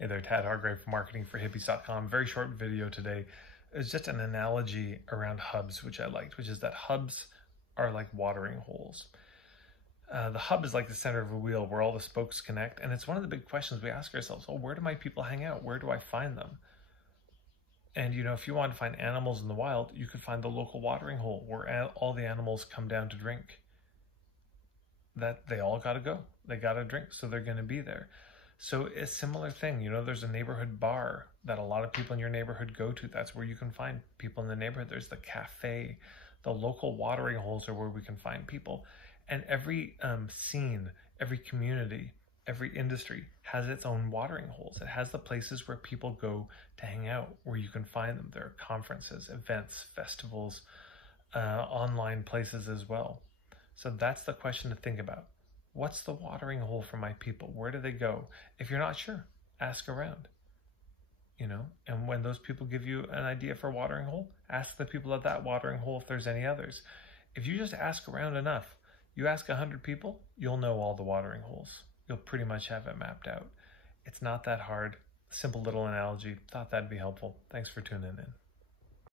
Hey there, Tad Hargrave from marketing for Hippies.com. Very short video today. It's just an analogy around hubs, which I liked, which is that hubs are like watering holes. The hub is like the center of a wheel where all the spokes connect. And it's one of the big questions we ask ourselves. Oh, where do my people hang out? Where do I find them? And, if you want to find animals in the wild, you could find the local watering hole where all the animals come down to drink. That they all got to go. They got to drink, so they're going to be there. So a similar thing, there's a neighborhood bar that a lot of people in your neighborhood go to. That's where you can find people in the neighborhood. There's the cafe. The local watering holes are where we can find people. And every scene, every community, every industry has its own watering holes. It has the places where people go to hang out, where you can find them. There are conferences, events, festivals, online places as well. So that's the question to think about. What's the watering hole for my people? Where do they go? If you're not sure, ask around. And when those people give you an idea for a watering hole, ask the people at that watering hole if there's any others. If you just ask around enough, you ask 100 people, you'll know all the watering holes. You'll pretty much have it mapped out. It's not that hard. Simple little analogy. Thought that'd be helpful. Thanks for tuning in.